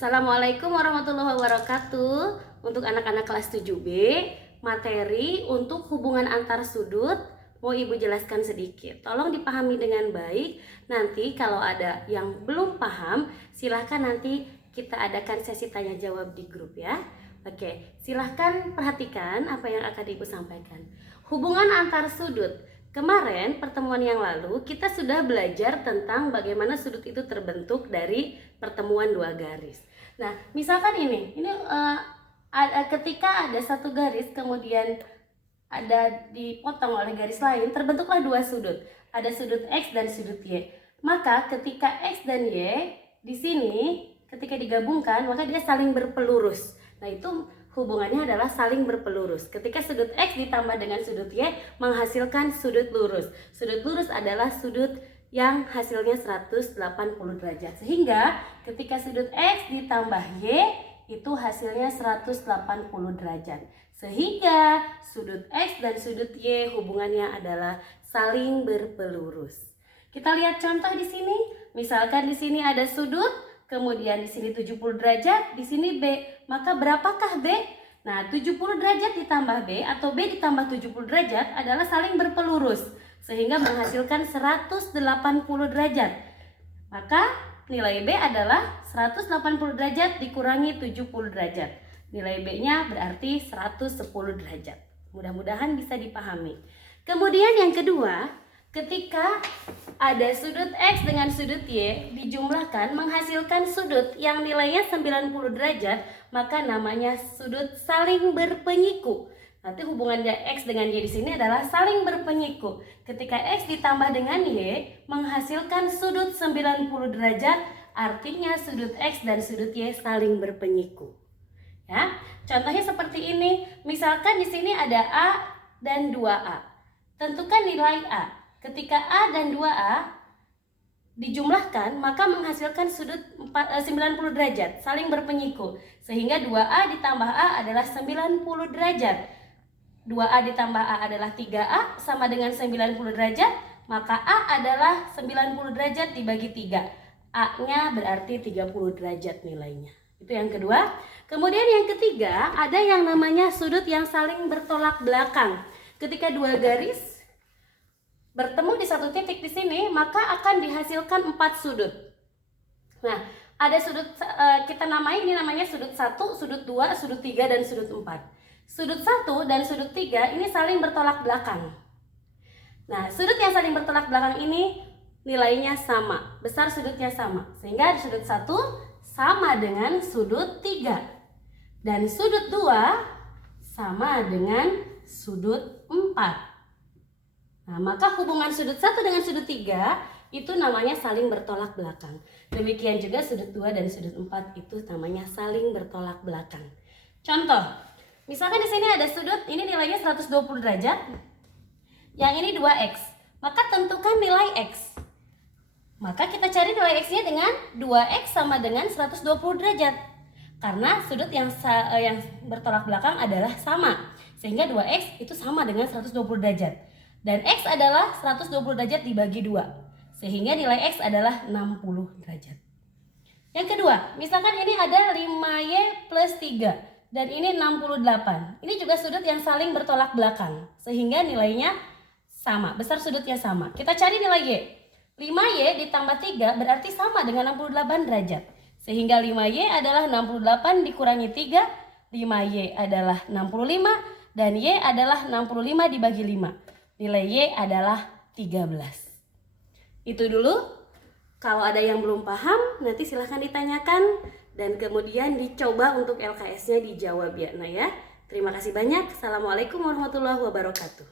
Assalamualaikum warahmatullahi wabarakatuh. Untuk anak-anak kelas 7B, materi untuk hubungan antar sudut mau Ibu jelaskan sedikit. Tolong dipahami dengan baik. Nanti kalau ada yang belum paham, silahkan nanti kita adakan sesi tanya jawab di grup ya. Oke, silahkan perhatikan apa yang akan Ibu sampaikan. Hubungan antar sudut. Kemarin pertemuan yang lalu kita sudah belajar tentang bagaimana sudut itu terbentuk dari pertemuan dua garis. Nah, misalkan ini ketika ada satu garis kemudian ada dipotong oleh garis lain, terbentuklah dua sudut. Ada sudut X dan sudut Y. Maka ketika X dan Y di sini ketika digabungkan, maka dia saling berpelurus. Nah, itu hubungannya adalah saling berpelurus. Ketika sudut X ditambah dengan sudut Y menghasilkan sudut lurus. Sudut lurus adalah sudut yang hasilnya 180 derajat. Sehingga ketika sudut X ditambah Y itu hasilnya 180 derajat. Sehingga sudut X dan sudut Y hubungannya adalah saling berpelurus. Kita lihat contoh di sini. Misalkan di sini ada sudut, kemudian di sini 70 derajat, di sini B. Maka berapakah B? Nah, 70 derajat ditambah B atau B ditambah 70 derajat adalah saling berpelurus sehingga menghasilkan 180 derajat. Maka nilai B adalah 180 derajat dikurangi 70 derajat. Nilai B-nya berarti 110 derajat. Mudah-mudahan bisa dipahami. Kemudian yang kedua, ketika ada sudut X dengan sudut Y dijumlahkan menghasilkan sudut yang nilainya 90 derajat, maka namanya sudut saling berpenyiku. Nanti hubungannya X dengan Y di sini adalah saling berpenyiku. Ketika X ditambah dengan Y menghasilkan sudut 90 derajat, artinya sudut X dan sudut Y saling berpenyiku. Ya, contohnya seperti ini. Misalkan di sini ada A dan 2A. Tentukan nilai A. Ketika A dan 2A dijumlahkan, maka menghasilkan sudut 90 derajat, saling berpenyiku. Sehingga 2A ditambah A adalah 90 derajat. 2A ditambah A adalah 3A, sama dengan 90 derajat. Maka A adalah 90 derajat dibagi 3. A-nya berarti 30 derajat nilainya. Itu yang kedua. Kemudian yang ketiga, ada yang namanya sudut yang saling bertolak belakang. Ketika dua garis bertemu di satu titik di sini, maka akan dihasilkan 4 sudut. Nah, ada sudut kita namai, ini namanya sudut 1, sudut 2, sudut 3 dan sudut 4. Sudut 1 dan sudut 3 ini saling bertolak belakang. Nah, sudut yang saling bertolak belakang ini nilainya sama, besar sudutnya sama. Sehingga sudut 1 sama dengan sudut 3. Dan sudut 2 sama dengan sudut 4. Nah, maka hubungan sudut 1 dengan sudut 3 itu namanya saling bertolak belakang. Demikian juga sudut 2 dan sudut 4 itu namanya saling bertolak belakang. Contoh, misalkan di sini ada sudut, ini nilainya 120 derajat. Yang ini 2X. Maka tentukan nilai X. Maka kita cari nilai X-nya dengan 2X sama dengan 120 derajat. Karena sudut yang bertolak belakang adalah sama. Sehingga 2X itu sama dengan 120 derajat. Dan X adalah 120 derajat dibagi 2. Sehingga nilai X adalah 60 derajat. Yang kedua, misalkan ini ada 5Y plus 3. Dan ini 68. Ini juga sudut yang saling bertolak belakang. Sehingga nilainya sama, besar sudutnya sama. Kita cari nilai Y. 5Y ditambah 3 berarti sama dengan 68 derajat. Sehingga 5Y adalah 68 dikurangi 3. 5Y adalah 65. Dan Y adalah 65 dibagi 5. Nilai Y adalah 13. Itu dulu. Kalau ada yang belum paham, nanti silahkan ditanyakan. Dan kemudian dicoba untuk LKS-nya dijawab ya. Nah ya. Terima kasih banyak. Assalamualaikum warahmatullahi wabarakatuh.